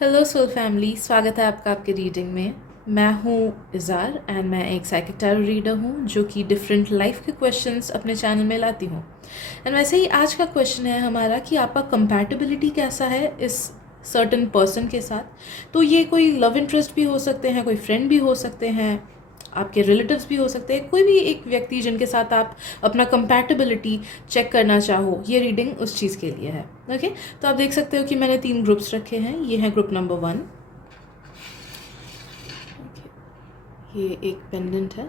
Hello soul family, स्वागत है आपका आपके रीडिंग में। मैं हूँ इज़ार एंड मैं एक साइकिक टैरो रीडर हूँ जो कि डिफरेंट लाइफ के क्वेश्चंस अपने चैनल में लाती हूँ। एंड वैसे ही आज का क्वेश्चन है हमारा कि आपका कंपैटिबिलिटी कैसा है इस सर्टन पर्सन के साथ। तो ये कोई लव इंटरेस्ट भी हो सकते हैं, कोई फ्रेंड भी हो सकते हैं, आपके रिलेटिव्स भी हो सकते हैं, कोई भी एक व्यक्ति जिनके साथ आप अपना कंपैटिबिलिटी चेक करना चाहो। ये रीडिंग उस चीज़ के लिए है। ओके, तो आप देख सकते हो कि मैंने 3 ग्रुप्स रखे हैं। ये है ग्रुप नंबर 1। ये एक पेंडेंट है,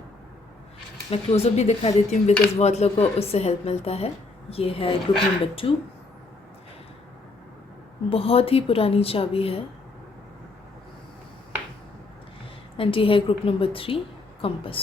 मैं क्लोजअप भी दिखा देती हूँ बिकॉज बहुत लोगों को उससे हेल्प मिलता है। ये है ग्रुप नंबर 2, बहुत ही पुरानी चाबी है। एंड ये है ग्रुप नंबर 3, कंपस।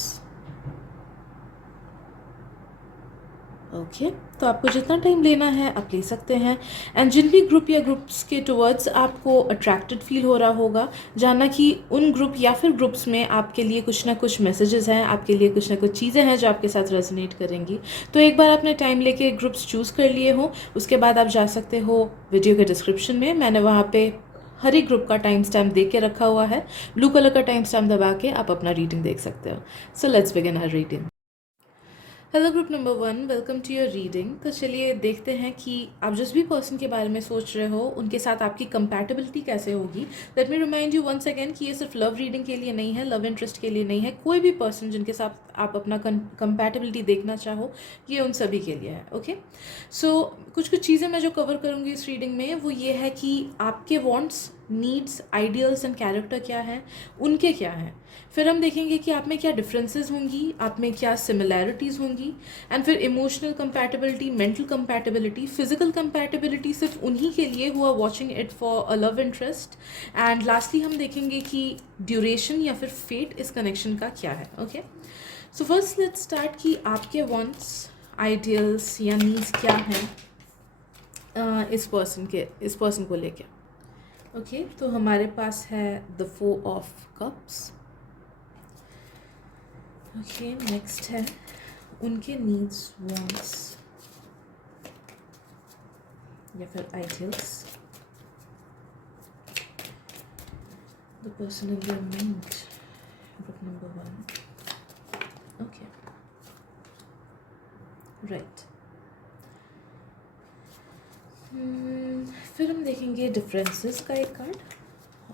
ओके, तो आपको जितना टाइम लेना है आप ले सकते हैं। एंड जिन भी ग्रुप या ग्रुप्स के टुवर्ड्स आपको अट्रैक्टेड फील हो रहा होगा, जानना कि उन ग्रुप या फिर ग्रुप्स में आपके लिए कुछ ना कुछ मैसेजेस हैं, आपके लिए कुछ ना कुछ चीज़ें हैं जो आपके साथ रेजोनेट करेंगी। तो एक बार आपने टाइम लेके ग्रुप्स चूज़ कर लिए हो, उसके बाद आप जा सकते हो वीडियो के डिस्क्रिप्शन में। मैंने वहाँ पे हर एक ग्रुप का टाइम स्टैम्प दे के रखा हुआ है। ब्लू कलर का टाइम स्टैम्प दबा के आप अपना रीडिंग देख सकते हो। So let's begin our reading. Hello group number 1, welcome to your reading. तो चलिए देखते हैं कि आप जिस भी पर्सन के बारे में सोच रहे हो उनके साथ आपकी कंपैटिबिलिटी कैसे होगी। Let me remind you once again कि ये सिर्फ लव रीडिंग के लिए नहीं है, लव इंटरेस्ट के लिए नहीं है। कोई भी पर्सन जिनके साथ आप अपना कंपैटिबिलिटी देखना चाहो, ये उन सभी के लिए है। ओके, सो कुछ कुछ चीज़ें मैं जो कवर करूँगी इस रीडिंग में वो ये है कि आपके wants, needs, ideals and character क्या हैं, उनके क्या हैं। फिर हम देखेंगे कि आप में क्या डिफरेंसेस होंगी, आप में क्या सिमिलैरिटीज़ होंगी। एंड फिर emotional compatibility, mental compatibility, physical compatibility सिर्फ उन्हीं के लिए हुआ watching it for a love interest. And lastly हम देखेंगे कि ड्यूरेशन या फिर फेट इस कनेक्शन का क्या है। Okay, so first let's start कि आपके वॉन्ट्स, आइडियल्स या नीड्स क्या हैं इस पर्सन को लेके। ओके, तो हमारे पास है the 4 of cups. Okay, next है उनके नीड्स, वांट्स या फिर ideals, the person in your mind, group number 1। Okay, right. फिर हम देखेंगे डिफरेंसेस का एक कार्ड।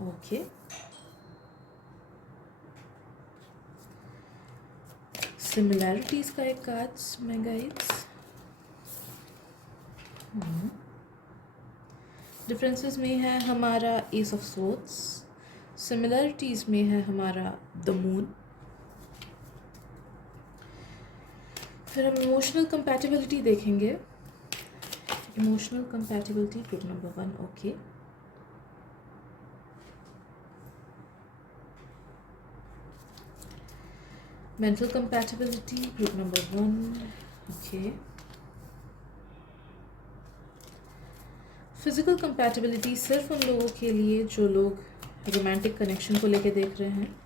ओके, सिमिलैरिटीज़ का एक कार्ड में गाइड्स। डिफरेंसेस में है हमारा एस ऑफ सोर्ड्स, सिमिलैरिटीज़ में है हमारा द मून। फिर हम इमोशनल कंपैटिबिलिटी देखेंगे। Emotional compatibility group number 1। Okay, mental compatibility group number 1। Okay, physical compatibility सिर्फ उन लोगों के लिए जो लोग रोमांटिक कनेक्शन को लेके देख रहे हैं।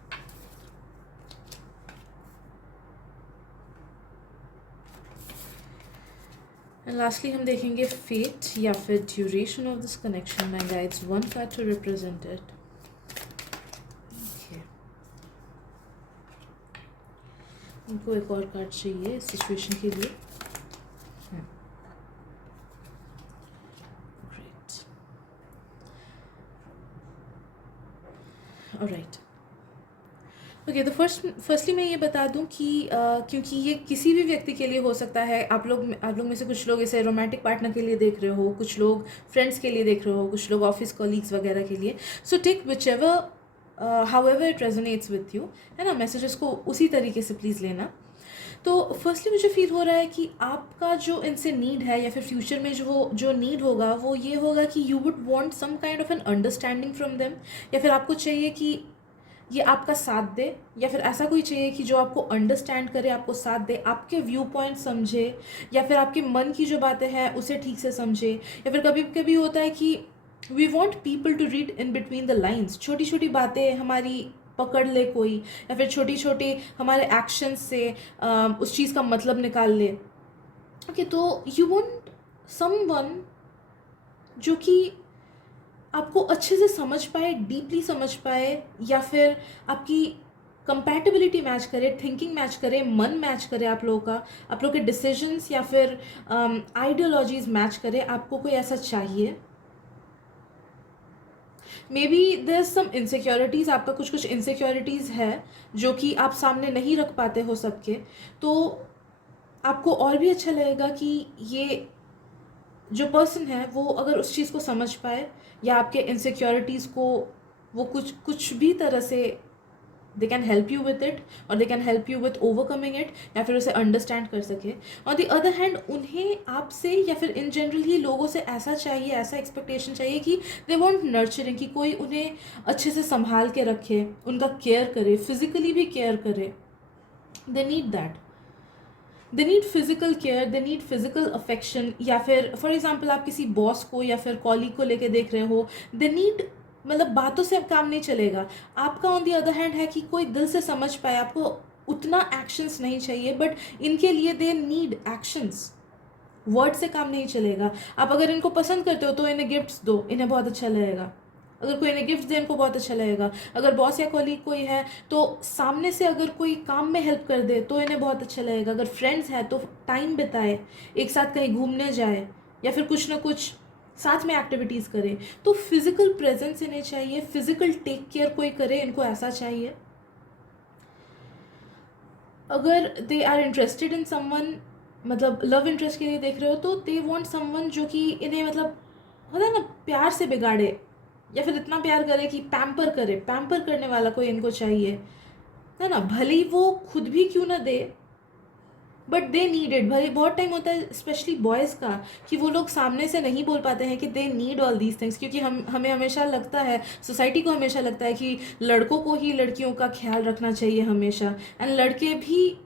एंड लास्टली हम देखेंगे फेट या फिर duration of this connection. My guides, 1 card to represent it. उनको एक और कार्ड चाहिए इस सिचुएशन के लिए। Great, alright. ओके, तो फर्स्टली मैं ये बता दूं कि क्योंकि ये किसी भी व्यक्ति के लिए हो सकता है। आप लोग में से कुछ लोग इसे रोमांटिक पार्टनर के लिए देख रहे हो, कुछ लोग फ्रेंड्स के लिए देख रहे हो, कुछ लोग ऑफिस कॉलीग्स वगैरह के लिए। So take whichever however it resonates with you, है ना। मैसेजेस को उसी तरीके से प्लीज़ लेना। तो फर्स्टली मुझे फील हो रहा है कि आपका जो इनसे नीड है या फिर फ्यूचर में जो नीड होगा वो ये होगा कि you would want some kind of an understanding from them. या फिर आपको चाहिए कि ये आपका साथ दे, या फिर ऐसा कोई चाहिए कि जो आपको अंडरस्टैंड करे, आपको साथ दे, आपके व्यू पॉइंट समझे, या फिर आपके मन की जो बातें हैं उसे ठीक से समझे। या फिर कभी कभी होता है कि we want people to read in between the lines. छोटी छोटी बातें हमारी पकड़ ले कोई, या फिर छोटी छोटी हमारे एक्शंस से उस चीज़ का मतलब निकाल ले। ओके, तो यू वॉन्ट समवन जो कि आपको अच्छे से समझ पाए, डीपली समझ पाए, या फिर आपकी कंपैटिबिलिटी मैच करे, थिंकिंग मैच करे, मन मैच करे आप लोगों का, आप लोग के डिसीजंस या फिर आइडियोलॉजीज मैच करे, आपको कोई ऐसा चाहिए। May be there some insecurities, आपका कुछ कुछ इनसिक्योरिटीज़ है जो कि आप सामने नहीं रख पाते हो सबके, तो आपको और भी अच्छा लगेगा कि ये जो पर्सन है वो अगर उस चीज़ को समझ पाए, या आपके इनसिक्योरिटीज़ को वो कुछ भी तरह से they can help you with it, और they can help you with overcoming it, या फिर उसे अंडरस्टैंड कर सके। ऑन द अदर हैंड उन्हें आपसे या फिर इन जनरल ही लोगों से ऐसा चाहिए, ऐसा एक्सपेक्टेशन चाहिए कि दे वांट नर्चरिंग, कि कोई उन्हें अच्छे से संभाल के रखे, उनका केयर करे, फिजिकली भी केयर करे। They need that, they need physical care, they need physical affection. या फिर फॉर एग्जाम्पल आप किसी बॉस को या फिर कॉलीग को लेके देख रहे हो, दे नीड, मतलब बातों से काम नहीं चलेगा। आपका ऑन दी अदर हैंड है कि कोई दिल से समझ पाए, आपको उतना एक्शंस नहीं चाहिए, बट इनके लिए दे नीड एक्शंस। वर्ड से काम नहीं चलेगा। आप अगर इनको पसंद करते हो तो इन्हें गिफ्ट्स दो, इन्हें बहुत अच्छा लगेगा। अगर कोई इन्हें गिफ्ट दे, इनको बहुत अच्छा लगेगा। अगर बॉस या कॉलीग कोई है तो सामने से अगर कोई काम में हेल्प कर दे तो इन्हें बहुत अच्छा लगेगा। अगर फ्रेंड्स है तो टाइम बिताए, एक साथ कहीं घूमने जाए, या फिर कुछ ना कुछ साथ में एक्टिविटीज़ करें। तो फिजिकल प्रेजेंस इन्हें चाहिए, फिजिकल टेक केयर कोई करे, इनको ऐसा चाहिए। अगर they are interested in someone, मतलब लव इंटरेस्ट के लिए देख रहे हो, तो दे वांट समवन जो कि इन्हें, मतलब होता है ना, प्यार से बिगाड़े, या फिर इतना प्यार करे कि पैम्पर करे, पैम्पर करने वाला कोई इनको चाहिए, है ना। भले ही वो खुद भी क्यों ना दे, बट दे नीड इट। भले बहुत टाइम होता है स्पेशली बॉयज़ का कि वो लोग सामने से नहीं बोल पाते हैं कि they need all these things, क्योंकि हमें हमेशा लगता है, सोसाइटी को हमेशा लगता है कि लड़कों को ही लड़कियों का ख्याल रखना चाहिए हमेशा, एंड लड़के भी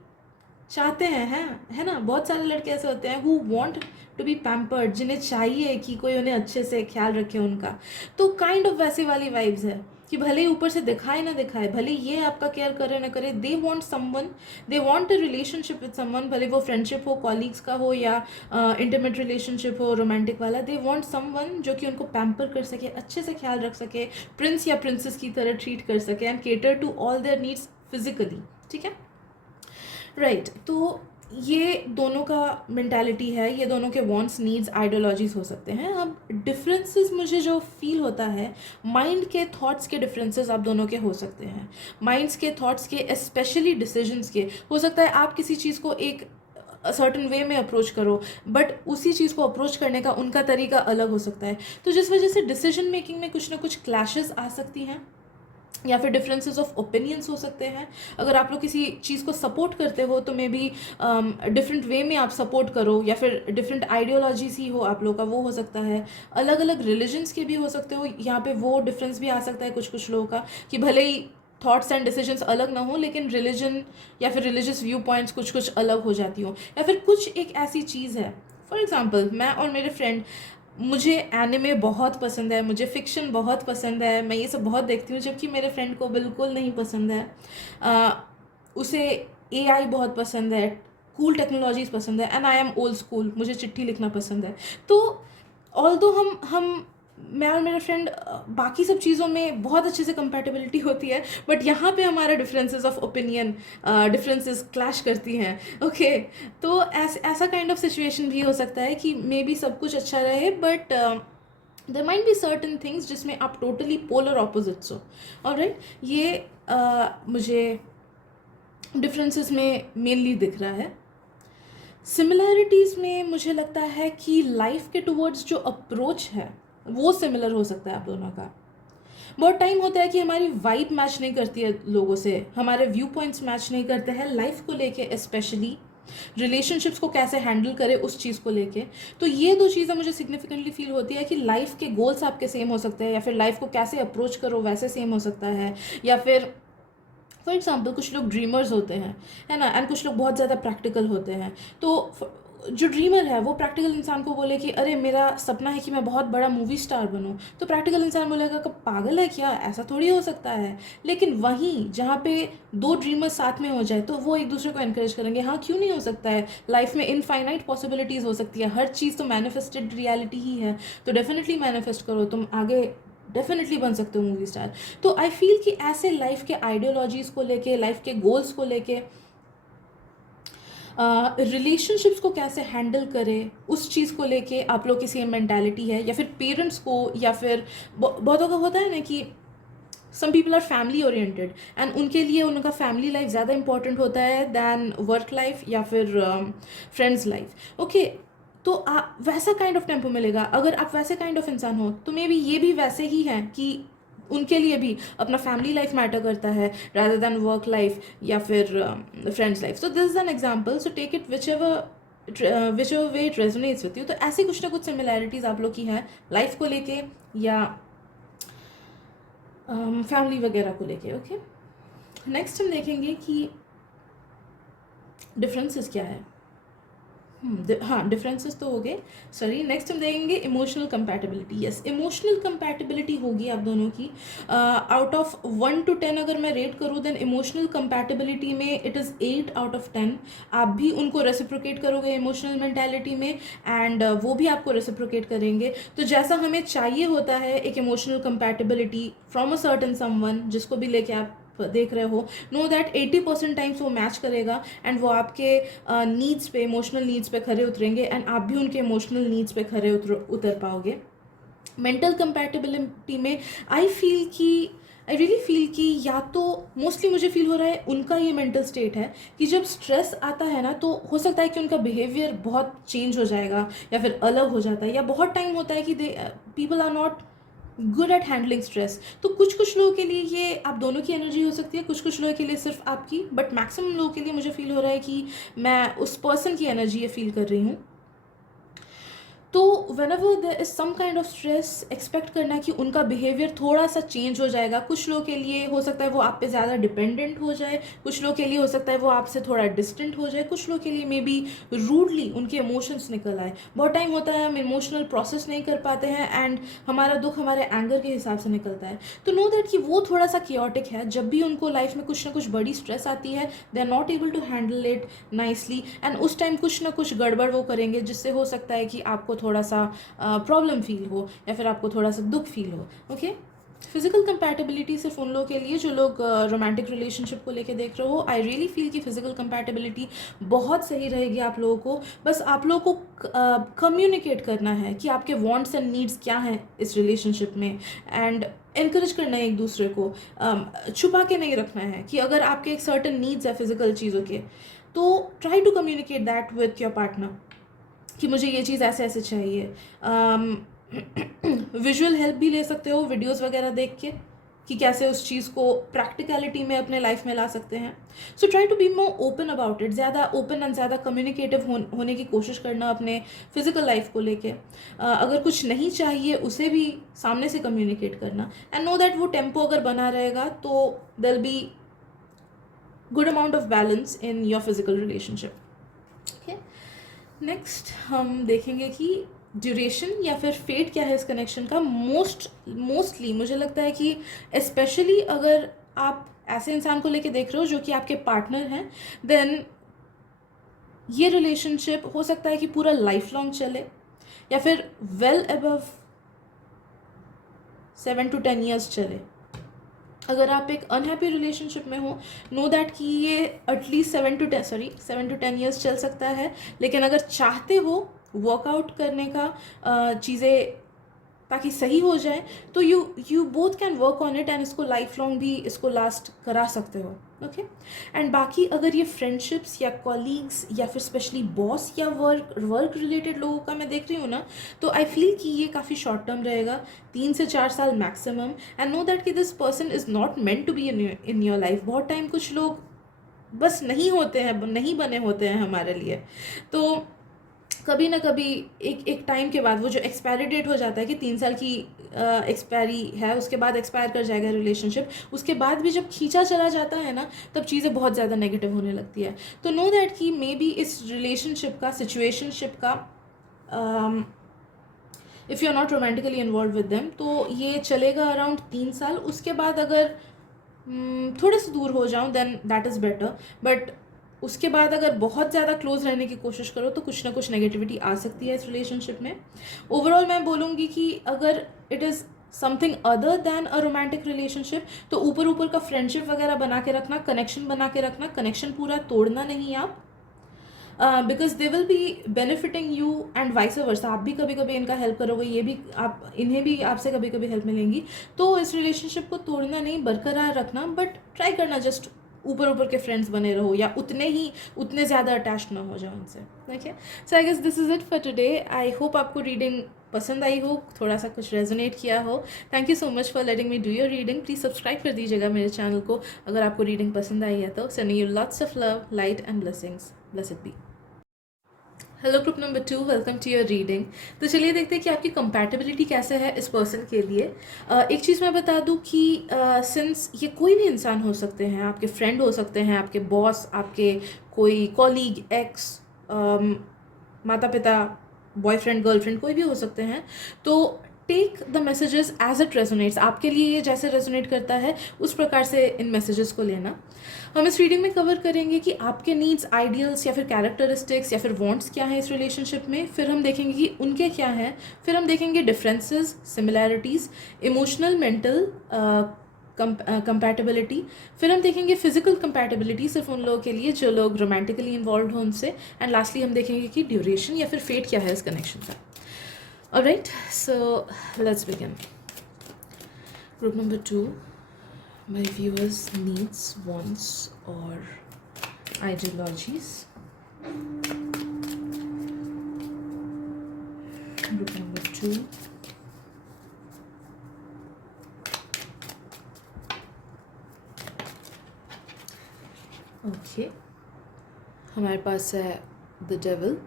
चाहते हैं है ना। बहुत सारे लड़के ऐसे होते हैं who want to be pampered, जिन्हें चाहिए कि कोई उन्हें अच्छे से ख्याल रखे उनका। तो काइंड ऑफ वैसी वाली वाइब्स है कि भले ही ऊपर से दिखाए ना दिखाए, भले ये आपका केयर करे ना करे, they want someone, they want a relationship with someone, भले वो फ्रेंडशिप हो, कॉलीग्स का हो, या इंटीमेट रिलेशनशिप हो, रोमांटिक वाला। दे वांट समवन जो कि उनको पैम्पर कर सके, अच्छे से ख्याल रख सके, प्रिंस या प्रिंसेस की तरह ट्रीट कर सके, and cater to all their needs physically. ठीक है, राइट। तो ये दोनों का मेंटालिटी है, ये दोनों के वांट्स, नीड्स, आइडियोलॉजीज हो सकते हैं। अब डिफरेंसेस मुझे जो फील होता है, माइंड के थॉट्स के डिफरेंसेस आप दोनों के हो सकते हैं। माइंड्स के थॉट्स के, स्पेशली डिसीजंस के। हो सकता है आप किसी चीज़ को एक सर्टन वे में अप्रोच करो, बट उसी चीज़ को अप्रोच करने का उनका तरीका अलग हो सकता है। तो जिस वजह से डिसीजन मेकिंग में कुछ ना कुछ क्लैशेस आ सकती हैं, या फिर डिफरेंसेस ऑफ ओपिनियंस हो सकते हैं। अगर आप लोग किसी चीज़ को सपोर्ट करते हो तो मे बी डिफरेंट वे में आप सपोर्ट करो, या फिर डिफरेंट आइडियोलॉजीज ही हो आप लोग का, वो हो सकता है। अलग अलग रिलीजन्स के भी हो सकते हो, यहाँ पे वो डिफरेंस भी आ सकता है कुछ कुछ लोगों का, कि भले ही थॉट्स एंड डिसीजंस अलग ना हो, लेकिन रिलीजन या फिर रिलीजियस व्यू पॉइंट्स कुछ कुछ अलग हो जाती हो। या फिर कुछ एक ऐसी चीज़ है, फॉर एग्जाम्पल मैं और मेरे फ्रेंड, मुझे एनिमे बहुत पसंद है, मुझे फ़िक्शन बहुत पसंद है, मैं ये सब बहुत देखती हूँ, जबकि मेरे फ्रेंड को बिल्कुल नहीं पसंद है। उसे एआई बहुत पसंद है, कूल टेक्नोलॉजीज़ पसंद है, and I am old school, मुझे चिट्ठी लिखना पसंद है। तो ऑल्दो हम मैं और मेरा फ्रेंड बाकी सब चीज़ों में बहुत अच्छे से कंपैटिबिलिटी होती है, बट यहाँ पे हमारा differences of opinion, differences clash करती हैं। ओके, तो ऐसा काइंड ऑफ सिचुएशन भी हो सकता है कि मे बी सब कुछ अच्छा रहे, but there might be certain things जिसमें आप टोटली पोलर ऑपोजिट्स हो। ऑलराइट, ये मुझे डिफरेंसेस में मेनली दिख रहा है। सिमिलैरिटीज़ में मुझे लगता है कि लाइफ के टुवर्ड्स जो अप्रोच है वो सिमिलर हो सकता है आप दोनों का। बहुत टाइम होता है कि हमारी वाइब मैच नहीं करती है लोगों से, हमारे व्यू पॉइंट्स मैच नहीं करते हैं लाइफ को लेके, स्पेशली रिलेशनशिप्स को कैसे हैंडल करें उस चीज़ को लेके। तो ये दो चीज़ें मुझे सिग्निफिकेंटली फील होती है कि लाइफ के गोल्स आपके सेम हो सकते हैं, या फिर लाइफ को कैसे अप्रोच करो वैसे सेम हो सकता है। या फिर फॉर एग्जाम्पल कुछ लोग ड्रीमर्स होते हैं, है ना, एंड कुछ लोग बहुत ज़्यादा प्रैक्टिकल होते हैं। तो जो ड्रीमर है वो प्रैक्टिकल इंसान को बोले कि अरे मेरा सपना है कि मैं बहुत बड़ा मूवी स्टार बनूं, तो प्रैक्टिकल इंसान बोलेगा कि पागल है क्या, ऐसा थोड़ी हो सकता है। लेकिन वहीं जहाँ पे दो ड्रीमर्स साथ में हो जाए तो वो एक दूसरे को एनकरेज करेंगे, हाँ क्यों नहीं हो सकता है, लाइफ में इनफाइनाइट पॉसिबिलिटीज़ हो सकती है, हर चीज़ तो मैनिफेस्टेड रियलिटी ही है, तो डेफिनेटली मैनिफेस्ट करो, तुम आगे डेफिनेटली बन सकते हो मूवी स्टार। तो आई फील कि ऐसे लाइफ के आइडियोलॉजीज़ को लेके, लाइफ के गोल्स को लेके, रिलेशनशिप्स को कैसे हैंडल करें उस चीज़ को लेके आप लोग की सेम मैंटेलिटी है, या फिर पेरेंट्स को, या फिर बहुतों का होता है ना कि some people are family oriented and उनके लिए उनका फैमिली लाइफ ज़्यादा इंपॉर्टेंट होता है दैन वर्क लाइफ या फिर फ्रेंड्स लाइफ। ओके, तो वैसा काइंड ऑफ टेम्पो मिलेगा। अगर आप वैसे काइंड ऑफ इंसान हो तो मे बी ये भी वैसे ही हैं कि उनके लिए भी अपना फैमिली लाइफ मैटर करता है रादर देन वर्क लाइफ या फिर friends life. So this is an example, so take it whichever way it resonates with you. तो ऐसी कुछ ना कुछ सिमिलैरिटीज़ आप लोग की हैं लाइफ को लेके या फैमिली वगैरह को लेके। ओके, नेक्स्ट हम देखेंगे कि डिफरेंसेस क्या है। हाँ, डिफरेंसेस तो हो गए, सॉरी। नेक्स्ट हम देखेंगे emotional compatibility. Yes, emotional compatibility होगी आप दोनों की। आउट ऑफ 1 to 10 अगर मैं रेट करूँ देन इमोशनल कंपैटिबिलिटी में इट इज़ 8 out of 10। आप भी उनको रेसिप्रोकेट करोगे इमोशनल मेंटालिटी में एंड वो भी आपको रेसिप्रोकेट करेंगे। तो जैसा हमें चाहिए होता है एक emotional compatibility from a certain someone जिसको भी लेके आप देख रहे हो, नो दैट 80% टाइम्स वो मैच करेगा एंड वो आपके नीड्स पे, इमोशनल नीड्स पे खरे उतरेंगे एंड आप भी उनके इमोशनल नीड्स पे खरे उतर पाओगे। मेंटल कंपैटिबिलिटी में आई रियली फील कि या तो मोस्टली मुझे फील हो रहा है उनका ये मेंटल स्टेट है कि जब स्ट्रेस आता है ना तो हो सकता है कि उनका बिहेवियर बहुत चेंज हो जाएगा या फिर अलग हो जाता है, या बहुत टाइम होता है कि people are not good at handling stress. तो कुछ कुछ लोगों के लिए ये आप दोनों की एनर्जी हो सकती है, कुछ कुछ लोगों के लिए सिर्फ आपकी, बट मैक्सिमम लोगों के लिए मुझे फील हो रहा है कि मैं उस पर्सन की एनर्जी ये फील कर रही हूँ। तो whenever there is some kind of stress expect करना कि उनका बिहेवियर थोड़ा सा चेंज हो जाएगा। कुछ लोगों के लिए हो सकता है वो आप पे ज़्यादा डिपेंडेंट हो जाए, कुछ लोगों के लिए हो सकता है वो आपसे थोड़ा डिस्टेंट हो जाए, कुछ लोगों के लिए मे बी रूडली उनके इमोशंस निकल आए। बहुत टाइम होता है हम इमोशनल प्रोसेस नहीं कर पाते हैं एंड हमारा दुख हमारे एंगर के हिसाब से निकलता है। तो नो दैट कि वो थोड़ा सा क्योटिक है। जब भी उनको लाइफ में कुछ ना कुछ बड़ी स्ट्रेस आती है they are not able to handle it nicely and उस टाइम कुछ ना कुछ गड़बड़ वो करेंगे जिससे हो सकता है कि आपको थोड़ा सा प्रॉब्लम फील हो या फिर आपको थोड़ा सा दुख फील हो। ओके, फिजिकल कंपैटिबिलिटी सिर्फ उन लोगों के लिए जो लोग रोमांटिक रिलेशनशिप को लेके देख रहे हो। आई रियली फील कि फिजिकल कंपैटिबिलिटी बहुत सही रहेगी आप लोगों को। बस आप लोगों को कम्युनिकेट करना है कि आपके वांट्स एंड नीड्स क्या हैं इस रिलेशनशिप में एंड इनकरेज करना है एक दूसरे को, छुपा के नहीं रखना है कि अगर आपके एक सर्टन नीड्स है फिजिकल चीज़ों के तो try to communicate that with your partner कि मुझे ये चीज़ ऐसे ऐसे चाहिए। विजुअल हेल्प भी ले सकते हो वीडियोस वगैरह देख के कि कैसे उस चीज़ को प्रैक्टिकलिटी में अपने लाइफ में ला सकते हैं। So try to be more open about it, ज़्यादा ओपन एंड ज़्यादा कम्युनिकेटिव होने की कोशिश करना अपने फिजिकल लाइफ को लेके। अगर कुछ नहीं चाहिए उसे भी सामने से कम्युनिकेट करना एंड नो दैट वो टेम्पो अगर बना रहेगा तो there be good amount of balance in your physical relationship. ठीक है, नेक्स्ट हम देखेंगे कि ड्यूरेशन या फिर फेट क्या है इस कनेक्शन का। मोस्टली मुझे लगता है कि स्पेशली अगर आप ऐसे इंसान को लेके देख रहे हो जो कि आपके पार्टनर हैं देन ये रिलेशनशिप हो सकता है कि पूरा लाइफ लॉन्ग चले या फिर वेल अबव 7 to 10 years चले। अगर आप एक अनहैप्पी रिलेशनशिप में हो नो दैट कि ये एटलीस्ट 7 to 10 years चल सकता है, लेकिन अगर चाहते हो वर्कआउट करने का चीज़ें ताकि सही हो जाए तो you both can work on it and इसको लाइफ लॉन्ग भी इसको लास्ट करा सकते हो। ओके, एंड बाकी अगर ये फ्रेंडशिप्स या कॉलीग्स या फिर स्पेशली बॉस या वर्क रिलेटेड लोगों का मैं देख रही हूँ ना तो आई फील कि ये काफ़ी शॉर्ट टर्म रहेगा, 3 से 4 साल मैक्सिमम एंड नो दैट कि this person is not meant to be in your life. बहुत टाइम कुछ लोग बस नहीं होते हैं, नहीं बने होते हैं हमारे लिए। तो कभी ना कभी एक टाइम के बाद वो जो एक्सपायरी डेट हो जाता है कि 3 साल की एक्सपायरी है उसके बाद एक्सपायर कर जाएगा रिलेशनशिप, उसके बाद भी जब खींचा चला जाता है ना तब चीज़ें बहुत ज़्यादा नेगेटिव होने लगती है। तो नो दैट कि मे बी इस रिलेशनशिप का सिचुएशनशिप का if you are not romantically involve with them तो ये चलेगा अराउंड 3 साल। उसके बाद अगर थोड़े से दूर हो जाऊँ then that is better, but उसके बाद अगर बहुत ज़्यादा क्लोज रहने की कोशिश करो तो कुछ ना कुछ नेगेटिविटी आ सकती है इस रिलेशनशिप में। ओवरऑल मैं बोलूँगी कि अगर it is something other than a romantic relationship, तो ऊपर ऊपर का फ्रेंडशिप वगैरह बना के रखना, कनेक्शन बना के रखना, कनेक्शन पूरा तोड़ना नहीं आप, because they will be benefiting you and vice versa. आप भी कभी कभी इनका हेल्प करोगे, ये भी आप इन्हें भी आपसे कभी कभी हेल्प मिलेंगी। तो इस रिलेशनशिप को तोड़ना नहीं, बरकरार रखना, बट ट्राई करना जस्ट ऊपर ऊपर के फ्रेंड्स बने रहो, या उतने ज़्यादा अटैच ना हो जाओ उनसे। Okay, so I guess this is it for today. I hope आपको रीडिंग पसंद आई हो, थोड़ा सा कुछ रेजोनेट किया हो। Thank you so much for letting me do your reading. Please subscribe कर दीजिएगा मेरे चैनल को अगर आपको रीडिंग पसंद आई है तो। Sending you lots of love, light and blessings. Blessed be. Hello group number 2, welcome to your reading. तो चलिए देखते हैं कि आपकी कंपैटिबिलिटी कैसे है इस पर्सन के लिए। एक चीज़ मैं बता दूं कि सिंस ये कोई भी इंसान हो सकते हैं, आपके फ्रेंड हो सकते हैं, आपके बॉस, आपके कोई कॉलीग, एक्स, माता पिता, बॉयफ्रेंड, गर्लफ्रेंड, कोई भी हो सकते हैं। तो take the messages as it resonates. आपके लिए ये जैसे रेजोनेट करता है उस प्रकार से इन मैसेजेस को लेना। हम इस रीडिंग में कवर करेंगे कि आपके नीड्स, आइडियल्स या फिर कैरेक्टरिस्टिक्स या फिर वांट्स क्या हैं इस रिलेशनशिप में। फिर हम देखेंगे कि उनके क्या हैं। फिर हम देखेंगे differences, similarities, emotional, mental compatibility. फिर हम देखेंगे फिजिकल कंपैटिबिलिटी सिर्फ उन लोगों के लिए जो लोग रोमांटिकली इन्वॉल्व हो उनसे। एंड लास्टली हम देखेंगे कि ड्यूरेशन या फिर फेट क्या है इस कनेक्शन का। Alright, so let's begin. Group number 2, my viewers' needs, wants, or ideologies. Group number 2. Okay. हमारे पास है The Devil.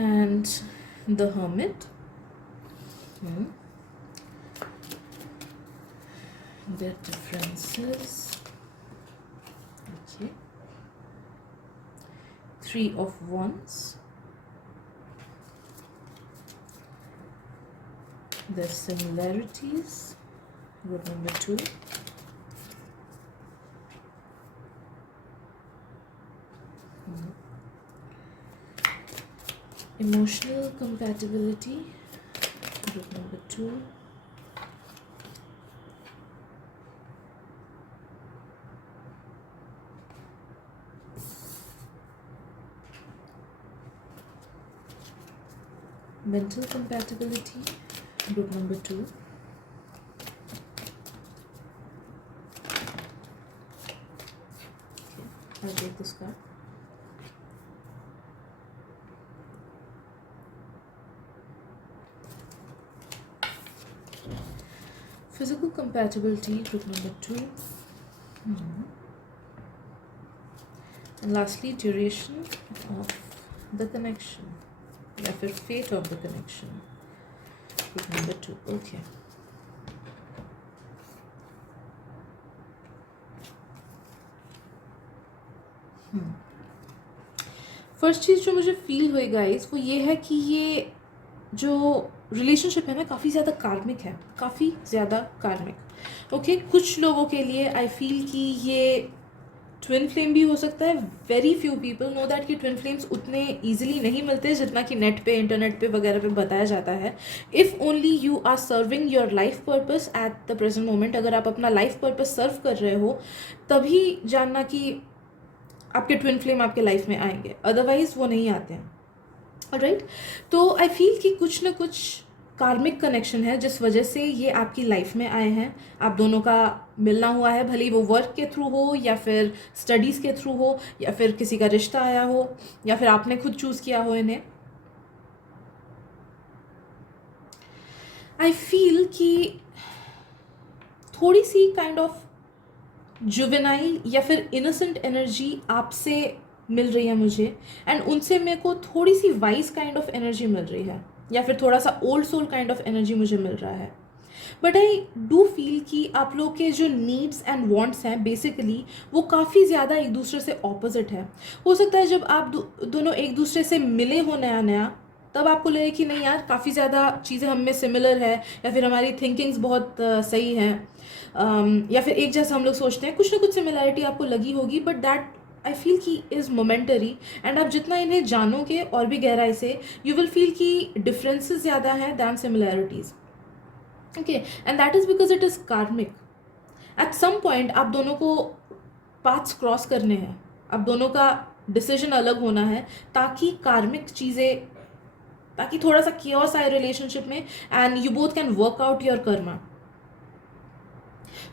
And the Hermit. Their differences. Okay. 3 of Wands. Their similarities. Group number 2. Emotional compatibility, group number 2. Mental compatibility, group number 2. Okay, I'll take this card. Physical compatibility, group number 2. And lastly, duration of the connection, या फिर fate of the connection, group number 2. Okay. First चीज़ जो मुझे feel हुई guys वो ये है कि ये जो रिलेशनशिप है ना काफ़ी ज़्यादा कार्मिक है, काफ़ी ज़्यादा कार्मिक। ओके, कुछ लोगों के लिए आई फील कि ये ट्विन फ्लेम भी हो सकता है। Very few people know that कि ट्विन फ्लेम्स उतने ईजिली नहीं मिलते जितना कि नेट पे, इंटरनेट पे वगैरह पे बताया जाता है। If only you are serving your life purpose at the present moment, अगर आप अपना लाइफ पर्पस सर्व कर रहे हो तभी जानना कि आपके ट्विन फ्लेम आपके लाइफ में आएंगे, अदरवाइज वो नहीं आते हैं। राइट, तो आई फील कि कुछ ना कुछ कार्मिक कनेक्शन है जिस वजह से ये आपकी लाइफ में आए हैं। आप दोनों का मिलना हुआ है, भले वो वर्क के थ्रू हो या फिर स्टडीज़ के थ्रू हो या फिर किसी का रिश्ता आया हो या फिर आपने खुद चूज़ किया हो इन्हें। आई फील कि थोड़ी सी काइंड ऑफ जुवेनाइल या फिर इनोसेंट एनर्जी आपसे मिल रही है मुझे, एंड उनसे मेरे को थोड़ी सी वाइज काइंड ऑफ एनर्जी मिल रही है, या फिर थोड़ा सा old soul kind of energy मुझे मिल रहा है। बट आई डू फील कि आप लोग के जो नीड्स एंड वांट्स हैं बेसिकली वो काफ़ी ज़्यादा एक दूसरे से ऑपोजिट है। हो सकता है जब आप दोनों एक दूसरे से मिले हो नया नया तब आपको लगे कि नहीं यार काफ़ी ज़्यादा चीज़ें हम में सिमिलर है, या फिर हमारी थिंकिंग्स बहुत सही हैं, या फिर एक जैसा हम लोग सोचते हैं, कुछ ना कुछ सिमिलैरिटी आपको लगी होगी। बट दैट आई फील कि इज़ मोमेंटरी, एंड आप जितना इन्हें जानोगे और भी गहराई से, यू विल फील कि डिफरेंसेस ज़्यादा हैं than similarities. Okay, and that is because it is karmic. At some point आप दोनों को पाथ्स क्रॉस करने हैं, आप दोनों का डिसीजन अलग होना है, ताकि कार्मिक चीज़ें, ताकि थोड़ा सा कियोस आए रिलेशनशिप में, and you both can work out your Karma.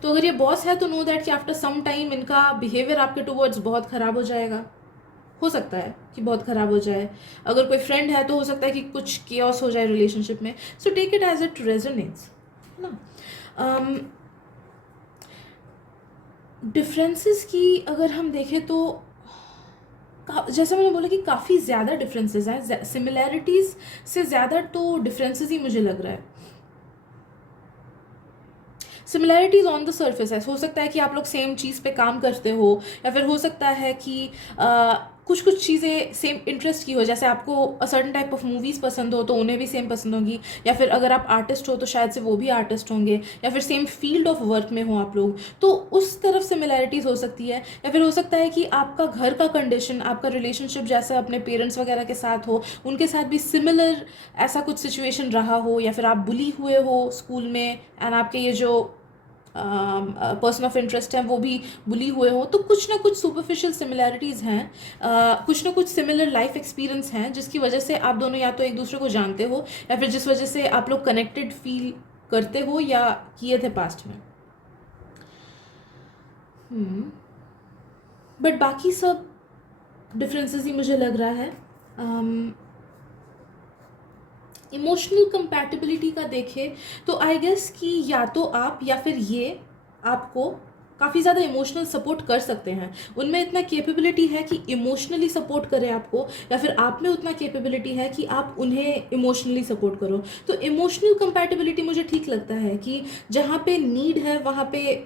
तो अगर ये बॉस है तो नो दैट कि आफ्टर सम टाइम इनका बिहेवियर आपके टुवर्ड्स बहुत ख़राब हो जाएगा. हो सकता है कि बहुत ख़राब हो जाए. अगर कोई फ्रेंड है तो हो सकता है कि कुछ कियोस हो जाए रिलेशनशिप में. So take it as it resonates, है ना. डिफरेंसेस की अगर हम देखें तो जैसे मैंने बोला कि काफ़ी ज़्यादा डिफरेंसेस हैं. सिमिलैरिटीज़ से ज़्यादा तो डिफरेंसेस ही मुझे लग रहा है. सिमिलैरिटीज़ ऑन द सर्फेस है, हो सकता है कि आप लोग सेम चीज़ पे काम करते हो, या फिर हो सकता है कि कुछ कुछ चीज़ें सेम इंटरेस्ट की हो. जैसे आपको a certain type of movies पसंद हो तो उन्हें भी सेम पसंद होगी, या फिर अगर आप आर्टिस्ट हो तो शायद से वो भी आर्टिस्ट होंगे, या फिर सेम फील्ड ऑफ वर्क में हो आप लोग, तो उस तरफ सिमिलैरिटीज़ हो सकती है. या फिर हो सकता है कि आपका घर का कंडीशन, आपका रिलेशनशिप जैसा अपने पेरेंट्स वगैरह के साथ हो, उनके साथ भी सिमिलर ऐसा कुछ सिचुएशन रहा हो, या फिर आप बुली हुए हो स्कूल में, एंड आपके ये जो पर्सन ऑफ इंटरेस्ट हैं वो भी बुली हुए हो. तो कुछ ना कुछ सुपरफिशियल सिमिलैरिटीज़ हैं, कुछ ना कुछ सिमिलर लाइफ एक्सपीरियंस हैं, जिसकी वजह से आप दोनों या तो एक दूसरे को जानते हो, या फिर जिस वजह से आप लोग कनेक्टेड फील करते हो या किए थे पास्ट में. बट बाकी सब डिफरेंसेस ही मुझे लग रहा है. इमोशनल कंपैटिबिलिटी का देखें तो आई गेस कि या तो आप या फिर ये आपको काफ़ी ज़्यादा इमोशनल सपोर्ट कर सकते हैं. उनमें इतना कैपेबिलिटी है कि इमोशनली सपोर्ट करें आपको, या फिर आप में उतना कैपेबिलिटी है कि आप उन्हें इमोशनली सपोर्ट करो. तो इमोशनल कंपैटिबिलिटी मुझे ठीक लगता है कि जहाँ पे नीड है वहाँ पे,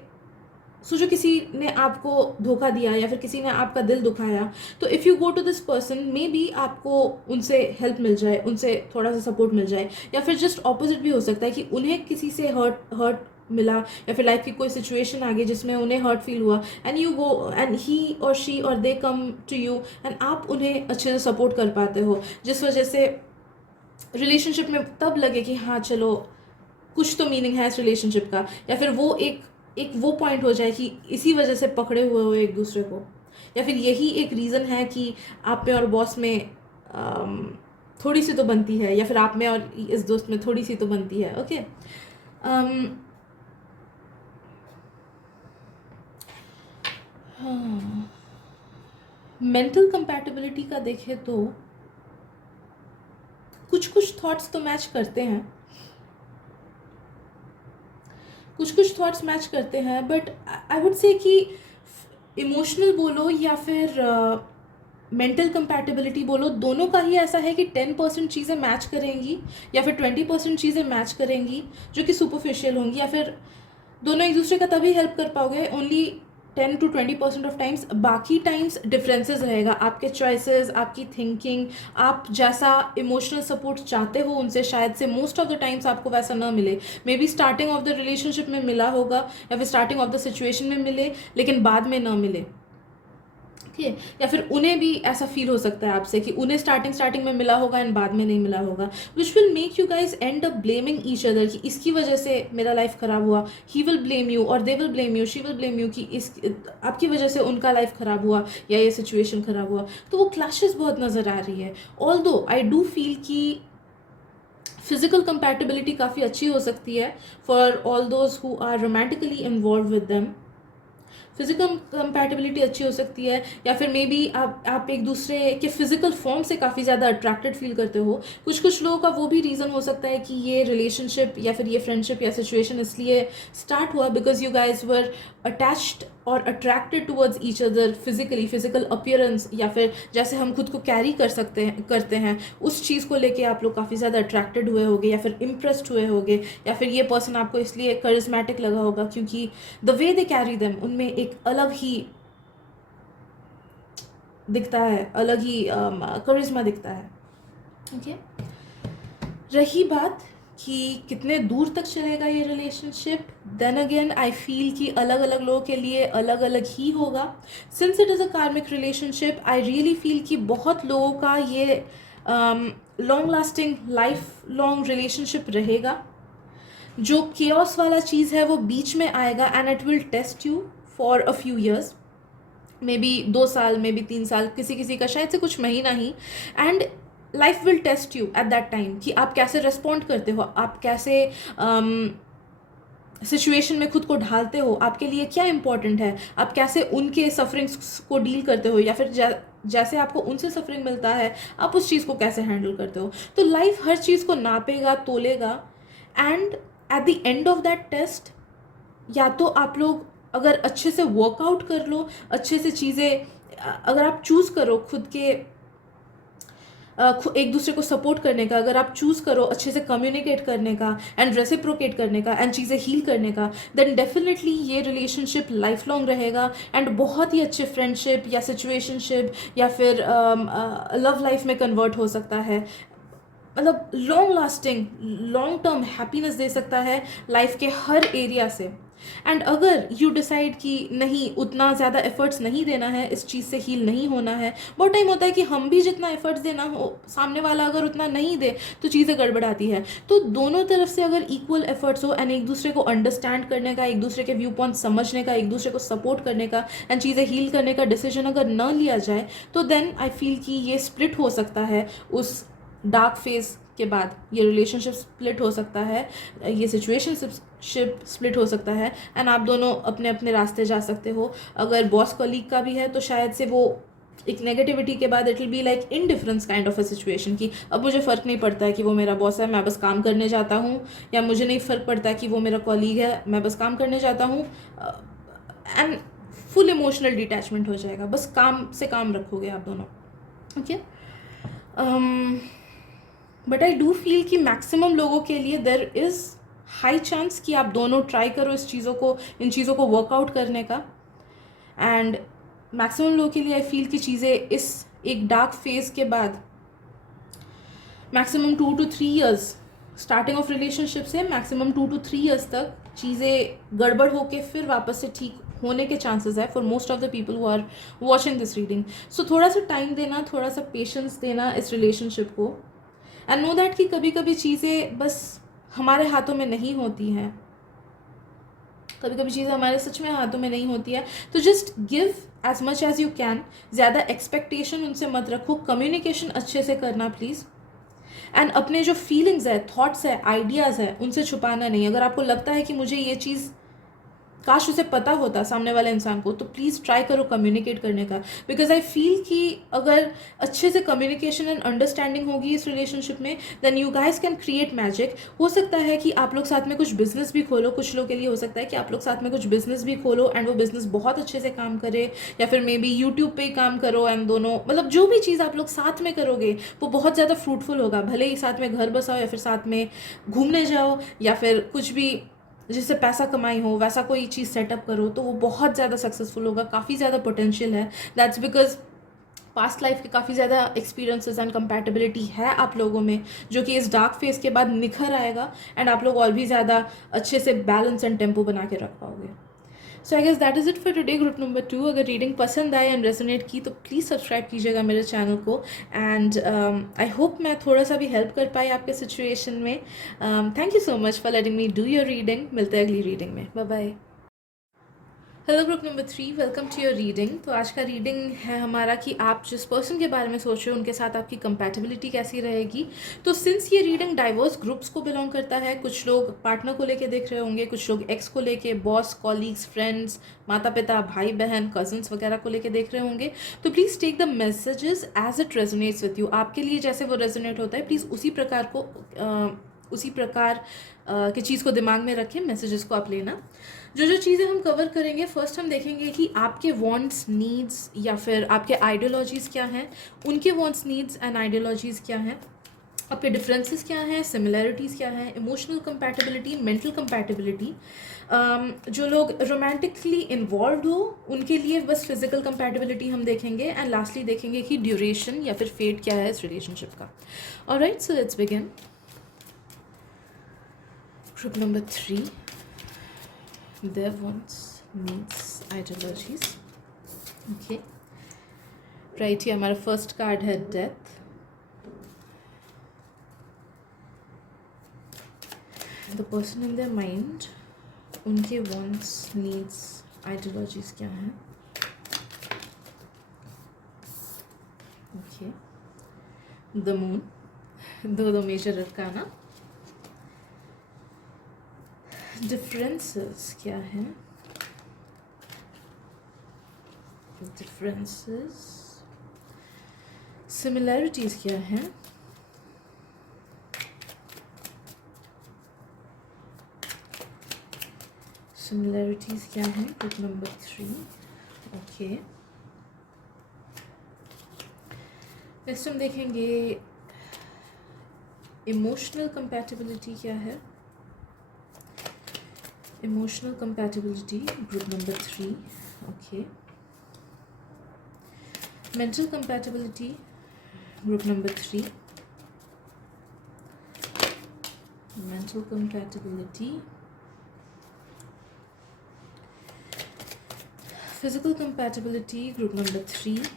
सोचो किसी ने आपको धोखा दिया या फिर किसी ने आपका दिल दुखाया, तो if you go to this person, maybe आपको उनसे हेल्प मिल जाए, उनसे थोड़ा सा सपोर्ट मिल जाए. या फिर जस्ट ऑपोजिट भी हो सकता है कि उन्हें किसी से हर्ट मिला, या फिर लाइफ की कोई सिचुएशन आ गई जिसमें उन्हें हर्ट फील हुआ, and you go and he और शी और दे कम टू यू, एंड आप उन्हें अच्छे से सपोर्ट कर पाते हो, जिस वजह से रिलेशनशिप में तब लगे कि हाँ चलो कुछ तो मीनिंग है इस रिलेशनशिप का. या फिर वो एक वो पॉइंट हो जाए कि इसी वजह से पकड़े हुए हो एक दूसरे को, या फिर यही एक रीज़न है कि आप में और बॉस में थोड़ी सी तो बनती है, या फिर आप में और इस दोस्त में थोड़ी सी तो बनती है. ओके, हाँ, मेंटल कंपैटिबिलिटी का देखें तो कुछ कुछ थॉट्स तो मैच करते हैं, कुछ कुछ थॉट्स मैच करते हैं, बट आई वुड से कि इमोशनल बोलो या फिर मेंटल कंपैटिबिलिटी बोलो, दोनों का ही ऐसा है कि 10% चीज़ें मैच करेंगी, या फिर 20% चीज़ें मैच करेंगी जो कि सुपरफिशियल होंगी, या फिर दोनों एक दूसरे का तभी हेल्प कर पाओगे ओनली 10 to 20% ऑफ टाइम्स. बाकी टाइम्स डिफरेंसेस रहेगा, आपके चॉइसेस, आपकी थिंकिंग, आप जैसा इमोशनल सपोर्ट चाहते हो उनसे शायद से मोस्ट ऑफ द टाइम्स आपको वैसा ना मिले. May be starting of the relationship में मिला होगा, या फिर स्टार्टिंग ऑफ द सिचुएशन में मिले, लेकिन बाद में ना मिले. ठीक है, या फिर उन्हें भी ऐसा फील हो सकता है आपसे कि उन्हें स्टार्टिंग में मिला होगा एंड बाद में नहीं मिला होगा, which will make you guys and up blaming each other कि इसकी वजह से मेरा लाइफ ख़राब हुआ. ही विल ब्लेम यू और they will blame you, she will blame you कि इस आपकी वजह से उनका लाइफ ख़राब हुआ या ये सिचुएशन ख़राब हुआ. तो वो क्लैशेस बहुत नज़र आ रही है. ऑल्दो आई डू फील कि फिजिकल कंपैटिबिलिटी काफ़ी अच्छी हो सकती है for all those who are romantically involve with them. Physical compatibility अच्छी हो सकती है, या फिर मे बी आप एक दूसरे के फिजिकल फॉर्म से काफ़ी ज़्यादा अट्रैक्टेड फील करते हो. कुछ कुछ लोगों का वो भी रीज़न हो सकता है कि ये रिलेशनशिप या फिर ये फ्रेंडशिप या सिचुएशन इसलिए स्टार्ट हुआ because you guys were attached और attracted towards each other physically, physical appearance, या फिर जैसे हम खुद को कैरी करते हैं उस चीज़ को लेके आप लोग काफ़ी ज़्यादा अट्रैक्टेड हुए होगे, या फिर इम्प्रेस्ड हुए होगे, या फिर ये पर्सन आपको इसलिए करिज्मेटिक लगा होगा क्योंकि the way they carry them, उनमें एक अलग ही दिखता है, अलग ही करिश्मा दिखता है. ओके, रही बात कि कितने दूर तक चलेगा ये relationship, then again I feel कि अलग अलग लोगों के लिए अलग अलग ही होगा. सिंस इट इज़ अ कार्मिक रिलेशनशिप, आई रियली फील कि बहुत लोगों का ये long lasting life long relationship रहेगा. जो केओस वाला चीज़ है वो बीच में आएगा and it will test you for a few years, maybe 2 साल, मे बी 3 साल, किसी किसी का शायद से कुछ महीना ही. And life will test you at that time कि आप कैसे रिस्पॉन्ड करते हो, आप कैसे सिचुएशन में खुद को ढालते हो, आपके लिए क्या इंपॉर्टेंट है, आप कैसे उनके सफरिंग्स को डील करते हो, या फिर जैसे आपको उनसे सफरिंग मिलता है आप उस चीज़ को कैसे हैंडल करते हो. तो लाइफ हर चीज़ को नापेगा, तोलेगा, and at the end of that test या तो आप लोग अगर अच्छे से वर्कआउट कर लो, अच्छे से चीज़ें अगर आप चूज़ करो खुद के एक दूसरे को सपोर्ट करने का, अगर आप चूज़ करो अच्छे से कम्युनिकेट करने का एंड रेसिप्रोकेट करने का एंड चीज़ें हील करने का, देन डेफिनेटली ये रिलेशनशिप लाइफ लॉन्ग रहेगा एंड बहुत ही अच्छे फ्रेंडशिप या सिचुएशनशिप या फिर लव लाइफ में कन्वर्ट हो सकता है. मतलब long lasting long term happiness दे सकता है लाइफ के हर एरिया से. एंड अगर यू डिसाइड कि नहीं उतना ज़्यादा एफर्ट्स नहीं देना है, इस चीज़ से हील नहीं होना है, बहुत टाइम होता है कि हम भी जितना एफर्ट्स देना हो सामने वाला अगर उतना नहीं दे तो चीज़ें गड़बड़ाती है. तो दोनों तरफ से अगर इक्वल एफर्ट्स हो एंड एक दूसरे को अंडरस्टैंड करने का, एक दूसरे के व्यू पॉइंट समझने का, एक दूसरे को सपोर्ट करने का एंड चीज़ें हील करने का डिसीजन अगर न लिया जाए, तो देन आई फील कि ये स्प्लिट हो सकता है. उस डार्क फेज के बाद ये रिलेशनशिप स्प्लिट हो सकता है, ये सिचुएशनशिप स्प्लिट हो सकता है एंड आप दोनों अपने अपने रास्ते जा सकते हो. अगर बॉस कलीग का भी है तो शायद से वो एक नेगेटिविटी के बाद it will be like indifference kind of a situation कि अब मुझे फ़र्क नहीं पड़ता है कि वो मेरा बॉस है, मैं बस काम करने जाता हूँ, या मुझे नहीं फ़र्क पड़ता है कि वो मेरा कॉलीग है, मैं बस काम करने जाता हूँ. एंड फुल इमोशनल डिटैचमेंट हो जाएगा, बस काम से काम रखोगे आप दोनों. Okay, but I do feel कि मैक्सिमम लोगों के लिए देर इज़ हाई चांस कि आप दोनों ट्राई करो इन चीज़ों को वर्कआउट करने का. एंड मैक्सिमम लोगों के लिए आई फील कि चीज़ें इस एक डार्क फेज के बाद maximum 2 to 3 years starting of relationship से मैक्सिमम 2 to 3 years तक चीज़ें गड़बड़ होके फिर वापस से ठीक होने के चांसेस है for most of the people who are watching this reading. So थोड़ा सा टाइम देना, थोड़ा सा पेशेंस देना इस रिलेशनशिप को, एंड नो दैट कि कभी कभी चीज़ें बस हमारे हाथों में नहीं होती हैं, कभी कभी चीज़ें हमारे सच में हाथों में नहीं होती है. तो just give as much as you can, ज़्यादा एक्सपेक्टेशन उनसे मत रखो, कम्युनिकेशन अच्छे से करना प्लीज़. एंड अपने जो फीलिंग्स है, थॉट्स है, आइडियाज़ है, उनसे छुपाना नहीं. अगर आपको लगता है कि मुझे ये चीज़ काश उसे पता होता सामने वाले इंसान को, तो प्लीज़ ट्राई करो कम्युनिकेट करने का. बिकॉज आई फील कि अगर अच्छे से कम्युनिकेशन एंड अंडरस्टैंडिंग होगी इस रिलेशनशिप में, then you guys can create magic. हो सकता है कि आप लोग साथ में कुछ बिजनेस भी खोलो, कुछ लोगों के लिए हो सकता है कि आप लोग साथ में कुछ बिजनेस भी खोलो एंड वो बिजनेस बहुत अच्छे से काम करे, या फिर मे बी यूट्यूब पे ही काम करो एंड दोनों मतलब जो भी चीज़ आप लोग साथ में करोगे वो बहुत ज़्यादा फ्रूटफुल होगा. भले ही साथ में घर बसाओ या फिर साथ में घूमने जाओ या फिर कुछ भी जिससे पैसा कमाई हो, वैसा कोई चीज़ सेटअप करो तो वो बहुत ज़्यादा सक्सेसफुल होगा. काफ़ी ज़्यादा पोटेंशियल है. दैट्स बिकॉज पास्ट लाइफ के काफ़ी ज़्यादा एक्सपीरियंसेस एंड कंपैटिबिलिटी है आप लोगों में, जो कि इस डार्क फेज के बाद निखर आएगा एंड आप लोग और भी ज़्यादा अच्छे से बैलेंस एंड टेम्पो बना के रख पाओगे. So I guess that is it for today group number 2. अगर रीडिंग पसंद आए एंड रेजोनेट की तो प्लीज़ सब्सक्राइब कीजिएगा मेरे चैनल को. एंड आई होप मैं थोड़ा सा भी हेल्प कर पाई आपके सिचुएशन में. Thank you so much for letting me do your reading. मिलते हैं अगली रीडिंग में. Bye bye. Hello group number 3, welcome to your reading. तो आज का रीडिंग है हमारा कि आप जिस पर्सन के बारे में सोच रहे हो उनके साथ आपकी कंपैटिबिलिटी कैसी रहेगी. तो सिंस ये रीडिंग डाइवर्स ग्रुप्स को बिलोंग करता है, कुछ लोग पार्टनर को लेके देख रहे होंगे, कुछ लोग एक्स को लेके, बॉस, कॉलीग्स, फ्रेंड्स, माता पिता, भाई बहन, कजन्स वगैरह को लेके देख रहे होंगे, तो please take the messages as it resonates with you. आपके लिए जैसे वो रेजोनेट होता है प्लीज़ उसी प्रकार की चीज़ को दिमाग में रखें, मैसेजेस को आप लेना. जो चीज़ें हम कवर करेंगे, फर्स्ट हम देखेंगे कि आपके वांट्स, नीड्स या फिर आपके आइडियोलॉजीज़ क्या हैं, उनके वांट्स, नीड्स एंड आइडियोलॉजीज़ क्या हैं, आपके डिफरेंसेस क्या हैं, सिमिलैरिटीज़ क्या हैं, इमोशनल कंपैटिबिलिटी, मेंटल कंपैटिबिलिटी. जो लोग रोमांटिकली इन्वॉल्व हो उनके लिए बस फिजिकल कंपैटिबिलिटी हम देखेंगे. एंड लास्टली देखेंगे कि ड्यूरेशन या फिर फेट क्या है इस रिलेशनशिप का. Alright, so let's begin. Group number 3, their wants, needs, ideologies. Okay. Right here हमारा first card है death. The person in their mind, उनके wants, needs, ideologies क्या हैं? Okay. The moon, दो major arcana. Differences क्या हैं? Differences. Similarities क्या हैं? Similarities क्या हैं? Group number 3. Okay. नेक्स्ट हम देखेंगे इमोशनल कंपैटिबिलिटी क्या है. Emotional compatibility group number 3. Okay. Mental compatibility group number 3. Mental compatibility. Physical compatibility group number 3.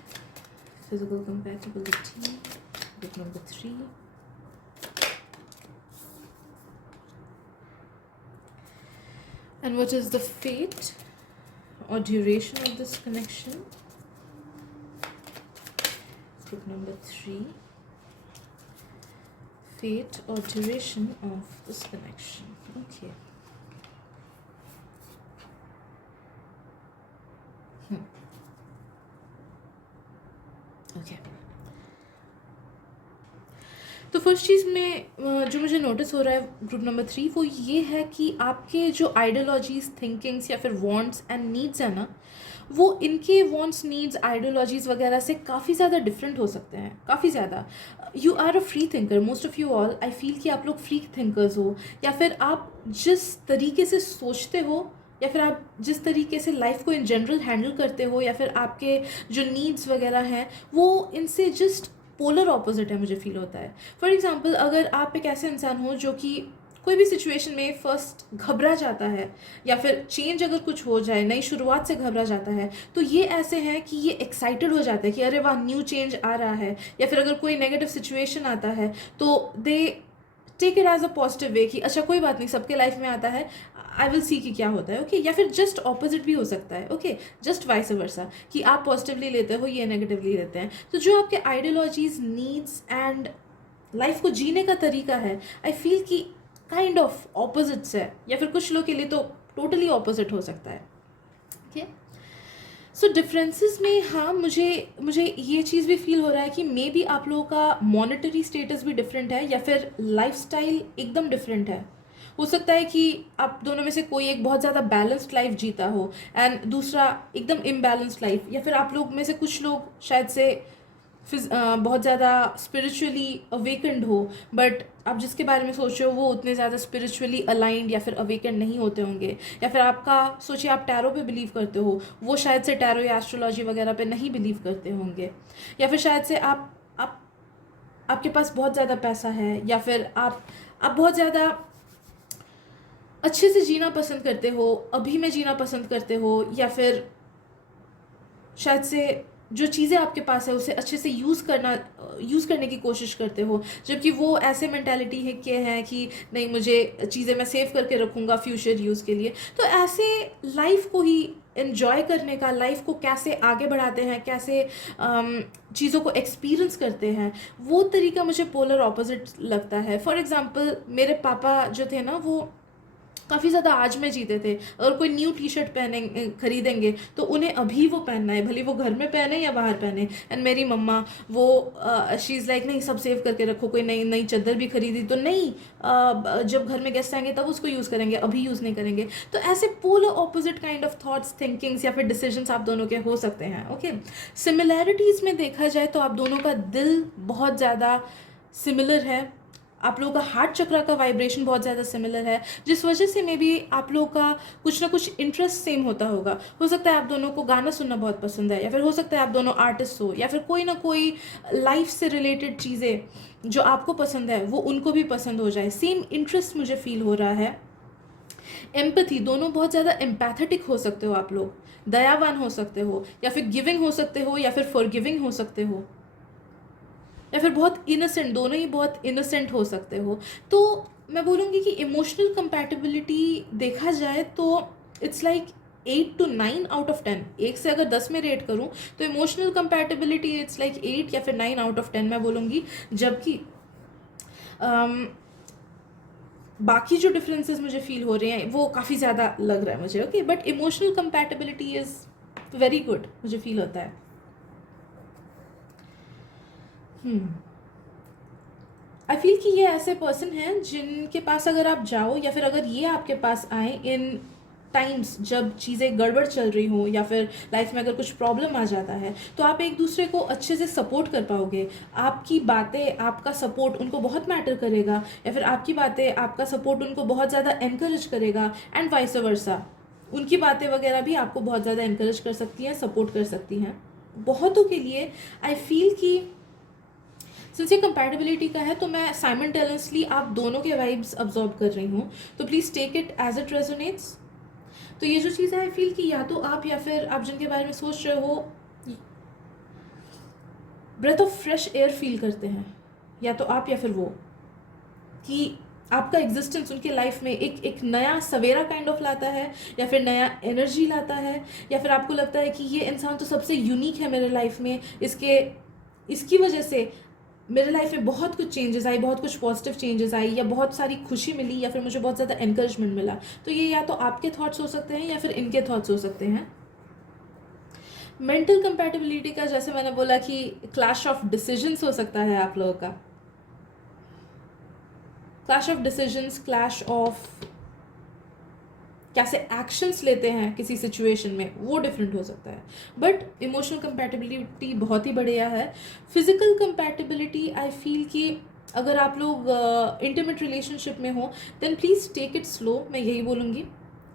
Physical compatibility, group number 3. And what is the fate or duration of this connection? Group number 3. Fate or duration of this connection. Okay. Okay. तो first चीज़ में जो मुझे notice हो रहा है group number 3 वो ये है कि आपके जो आइडियोलॉजीज़, थिंकिंग्स या फिर वांट्स एंड नीड्स है ना, वो इनके वांट्स, नीड्स, आइडियोलॉजीज़ वगैरह से काफ़ी ज़्यादा डिफरेंट हो सकते हैं. काफ़ी ज़्यादा. You are a free thinker, most of you all. I feel कि आप लोग फ्री थिंकर्स हो, या फिर आप जिस तरीके से सोचते हो या फिर आप जिस तरीके से लाइफ को इन जनरल हैंडल करते हो या फिर आपके जो नीड्स वगैरह हैं वो इनसे जस्ट पोलर ऑपोजिट है, मुझे फील होता है. फॉर एग्जांपल, अगर आप एक ऐसे इंसान हो जो कि कोई भी सिचुएशन में फर्स्ट घबरा जाता है या फिर चेंज अगर कुछ हो जाए, नई शुरुआत से घबरा जाता है, तो ये ऐसे हैं कि ये एक्साइटेड हो जाते हैं कि अरे वाह न्यू चेंज आ रहा है. या फिर अगर कोई नेगेटिव सिचुएशन आता है तो they take it as a positive way कि अच्छा कोई बात नहीं, सबके लाइफ में आता है, आई विल सी कि क्या होता है. ओके. या फिर जस्ट ऑपोजिट भी हो सकता है. ओके. जस्ट वाइस वर्सा कि आप पॉजिटिवली लेते हो, ये नेगेटिवली लेते हैं. तो जो आपके आइडियोलॉजीज, नीड्स एंड लाइफ को जीने का तरीका है, आई फील कि काइंड ऑफ ऑपोजिट्स है, या फिर कुछ लोग के लिए तो टोटली ऑपोजिट हो सकता है. ओके. सो डिफरेंसेस में हाँ, मुझे ये चीज़ भी फील हो रहा है कि मे बी आप लोगों का मॉनेटरी स्टेटस भी डिफरेंट है या फिर लाइफस्टाइल एकदम डिफरेंट है. हो सकता है कि आप दोनों में से कोई एक बहुत ज़्यादा बैलेंस्ड लाइफ जीता हो एंड दूसरा एकदम इम्बैलेंस्ड लाइफ. या फिर आप लोग में से कुछ लोग शायद से बहुत ज़्यादा स्पिरिचुअली अवेकेंड हो, बट आप जिसके बारे में सोच रहे हो वो उतने ज़्यादा स्पिरिचुअली अलाइंड या फिर अवेकेंड नहीं होते होंगे. या फिर आपका सोचिए आप टैरो पे बिलीव करते हो, वो शायद से टैरो या एस्ट्रोलॉजी वगैरह पे नहीं बिलीव करते होंगे. या फिर शायद से आपके पास बहुत ज़्यादा पैसा है, या फिर आप बहुत ज़्यादा अच्छे से जीना पसंद करते हो, अभी में जीना पसंद करते हो, या फिर शायद से जो चीज़ें आपके पास है उसे अच्छे से यूज़ करने की कोशिश करते हो, जबकि वो ऐसे मेंटालिटी है कि नहीं, मुझे चीज़ें मैं सेव करके रखूँगा फ्यूचर यूज़ के लिए. तो ऐसे लाइफ को ही एन्जॉय करने का, लाइफ को कैसे आगे बढ़ाते हैं, कैसे चीज़ों को एक्सपीरियंस करते हैं, वो तरीका मुझे पोलर ऑपोजिट लगता है. फॉर एग्ज़ाम्पल, मेरे पापा जो थे ना वो काफ़ी ज़्यादा आज में जीते थे. अगर कोई न्यू टी शर्ट खरीदेंगे तो उन्हें अभी वो पहनना है, भले वो घर में पहने या बाहर पहने. एंड मेरी मम्मा वो शी इज़ लाइक नहीं, सब सेव करके रखो. कोई नई चादर भी खरीदी तो नहीं, जब घर में गेस्ट आएंगे तब उसको यूज़ करेंगे, अभी यूज़ नहीं करेंगे. तो ऐसे polar opposite kind of thoughts, thinkings या फिर डिसीजंस आप दोनों के हो सकते हैं. ओके. सिमिलैरिटीज़ में देखा जाए तो आप दोनों का दिल बहुत ज़्यादा सिमिलर है, आप लोगों का हार्ट चक्रा का वाइब्रेशन बहुत ज़्यादा सिमिलर है, जिस वजह से मे बी आप लोगों का कुछ ना कुछ इंटरेस्ट सेम होता होगा. हो सकता है आप दोनों को गाना सुनना बहुत पसंद है, या फिर हो सकता है आप दोनों आर्टिस्ट हो, या फिर कोई ना कोई लाइफ से रिलेटेड चीज़ें जो आपको पसंद है वो उनको भी पसंद हो जाए. सेम इंटरेस्ट मुझे फील हो रहा है. एम्पैथी, दोनों बहुत ज़्यादा एम्पैथेटिक हो सकते हो आप लोग, दयावान हो सकते हो, या फिर गिविंग हो सकते हो, या फिर फॉरगिविंग हो सकते हो, या फिर बहुत इनोसेंट, दोनों ही बहुत इनोसेंट हो सकते हो। तो मैं बोलूँगी कि इमोशनल कंपैटिबिलिटी देखा जाए तो it's like 8 to 9 out of 10। एक से अगर 10 में रेट करूँ तो इमोशनल कंपैटिबिलिटी इट्स लाइक 8 या फिर 9 out of 10 मैं बोलूँगी। जबकि बाकी जो डिफरेंसेस मुझे फील हो रहे हैं वो काफ़ी ज़्यादा लग रहा है मुझे, okay, but emotional compatibility is very good मुझे फील होता है। आई फील कि ये ऐसे पर्सन हैं जिनके पास अगर आप जाओ, या फिर अगर ये आपके पास आए इन टाइम्स जब चीज़ें गड़बड़ चल रही हों, या फिर लाइफ में अगर कुछ प्रॉब्लम आ जाता है, तो आप एक दूसरे को अच्छे से सपोर्ट कर पाओगे। आपकी बातें, आपका सपोर्ट उनको बहुत मैटर करेगा, या फिर आपकी बातें, आपका सपोर्ट उनको बहुत ज़्यादा एनकरेज करेगा, एंड वाइस वर्सा। उनकी बातें वगैरह भी आपको बहुत ज़्यादा एनकरेज कर सकती हैं, सपोर्ट कर सकती हैं। बहुतों के लिए आई फील कि सिंस ये कंपैटिबिलिटी का है तो मैं साइमल्टेनियसली आप दोनों के वाइब्स अब्जॉर्ब कर रही हूँ, तो please take it as it resonates. तो ये जो चीज़ है आई फील कि या तो आप, या फिर आप जिनके बारे में सोच रहे हो, breath of fresh air feel करते हैं, या तो आप या फिर वो, कि आपका एग्जिस्टेंस उनके लाइफ में एक नया सवेरा काइंड ऑफ लाता है, या फिर नया एनर्जी लाता है, या फिर आपको लगता है कि ये इंसान तो सबसे यूनिक है मेरे लाइफ में, इसकी वजह से मेरे लाइफ में बहुत कुछ चेंजेस आई, बहुत कुछ पॉजिटिव चेंजेस आई, या बहुत सारी खुशी मिली, या फिर मुझे बहुत ज़्यादा एनकरेजमेंट मिला। तो ये या तो आपके थॉट्स हो सकते हैं या फिर इनके थॉट्स हो सकते हैं। मेंटल कंपैटिबिलिटी का जैसे मैंने बोला कि क्लैश ऑफ डिसीजंस हो सकता है आप लोगों का, clash of decisions, clash of कैसे एक्शंस लेते हैं किसी सिचुएशन में, वो डिफरेंट हो सकता है। बट इमोशनल कंपैटिबिलिटी बहुत ही बढ़िया है। फिजिकल कंपैटिबिलिटी आई फील कि अगर आप लोग इंटीमेट रिलेशनशिप में हो then please take it slow. मैं यही बोलूँगी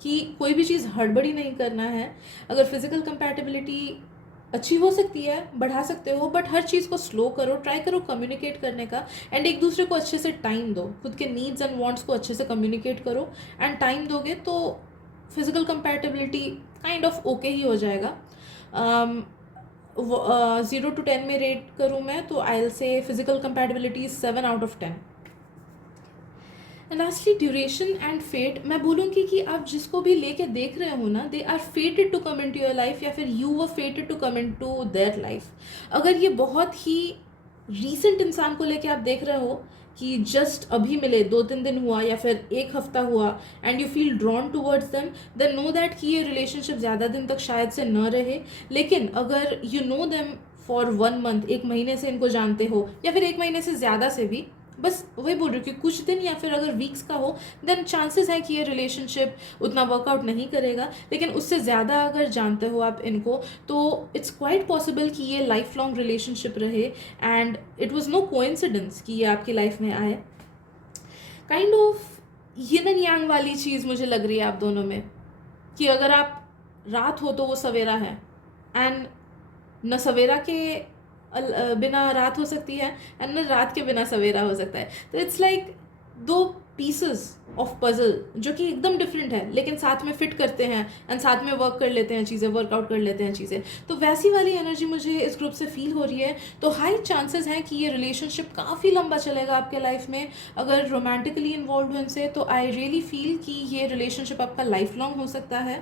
कि कोई भी चीज़ हड़बड़ी नहीं करना है। अगर फिजिकल कंपैटिबिलिटी अच्छी हो सकती है, बढ़ा सकते हो, बट हर चीज़ को स्लो करो, ट्राई करो कम्युनिकेट करने का, एंड एक दूसरे को अच्छे से टाइम दो, खुद के नीड्स एंड वांट्स को अच्छे से कम्युनिकेट करो, एंड टाइम दोगे तो physical compatibility kind of okay ही हो जाएगा। 0 to 10 में रेट करूँ मैं तो I will say physical compatibility 7 out of 10। And lastly duration and fate, मैं बोलूँगी कि आप जिसको भी लेके देख रहे हो ना, they are fated to come into your life, या फिर you were fated to come into their life. अगर ये बहुत ही रीसेंट इंसान को लेके आप देख रहे हो कि जस्ट अभी मिले, 2-3 दिन हुआ या फिर एक हफ्ता हुआ, and you feel drawn towards them, then know that कि ये रिलेशनशिप ज़्यादा दिन तक शायद से न रहे। लेकिन अगर you know them for 1 month, 1 महीने से इनको जानते हो, या फिर 1 महीने से ज़्यादा से भी, बस वही बोल रही हूँ कि कुछ दिन या फिर अगर वीक्स का हो, देन चांसेस है कि ये रिलेशनशिप उतना वर्कआउट नहीं करेगा। लेकिन उससे ज़्यादा अगर जानते हो आप इनको, तो इट्स क्वाइट पॉसिबल कि ये लाइफ लॉन्ग रिलेशनशिप रहे, and it was no coincidence कि ये आपकी लाइफ में आए। Kind of yin and yang वाली चीज़ मुझे लग रही है आप दोनों में, कि अगर आप रात हो तो वो सवेरा है, एंड न सवेरा के बिना रात हो सकती है, एंड न रात के बिना सवेरा हो सकता है। तो it's like 2 pieces of puzzle जो कि एकदम डिफरेंट है, लेकिन साथ में फिट करते हैं, एंड साथ में वर्क कर लेते हैं चीज़ें, वर्कआउट कर लेते हैं चीज़ें। तो वैसी वाली एनर्जी मुझे इस ग्रुप से फील हो रही है। तो हाई चांसेस हैं कि ये रिलेशनशिप काफ़ी लंबा चलेगा आपके लाइफ में। अगर रोमांटिकली इन्वॉल्व हो इनसे, तो आई रियली फील कि ये रिलेशनशिप आपका लाइफ लॉन्ग हो सकता है।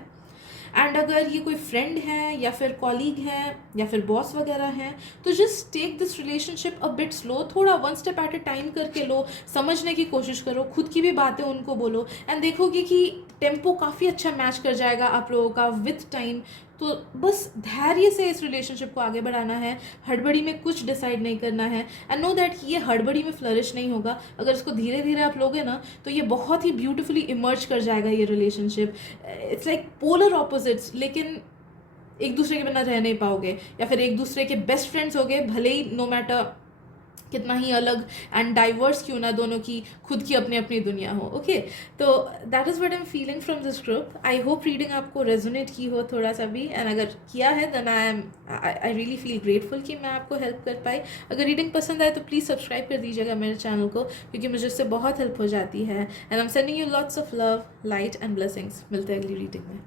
एंड अगर ये कोई फ्रेंड है, या फिर कॉलीग है, या फिर बॉस वगैरह हैं, तो just take this relationship a bit slow, थोड़ा 1 स्टेप एट ए टाइम करके लो, समझने की कोशिश करो, खुद की भी बातें उनको बोलो, एंड देखोगे कि टेम्पो काफ़ी अच्छा मैच कर जाएगा आप लोगों का विथ टाइम। तो बस धैर्य से इस रिलेशनशिप को आगे बढ़ाना है, हड़बड़ी में कुछ डिसाइड नहीं करना है, एंड नो दैट ये हड़बड़ी में फ्लरिश नहीं होगा। अगर इसको धीरे धीरे आप लोगे ना, तो ये बहुत ही ब्यूटीफुली इमर्ज कर जाएगा ये relationship. It's like polar opposites, लेकिन एक दूसरे के बिना रह नहीं पाओगे, या फिर एक दूसरे के बेस्ट फ्रेंड्स होगे, भले ही नो मैटर कितना ही अलग एंड डाइवर्स क्यों ना दोनों की खुद की अपनी अपनी दुनिया हो. ओके, तो that is what I am feeling from this group. I hope reading आपको रेजोनेट की हो थोड़ा सा भी, एंड अगर किया है then I really feel grateful कि मैं आपको हेल्प कर पाई. अगर रीडिंग पसंद आए तो प्लीज़ सब्सक्राइब कर दीजिएगा मेरे चैनल को, क्योंकि मुझे उससे बहुत हेल्प हो जाती है. And I am sending you lots of love, light and blessings. मिलते हैं अगली रीडिंग में.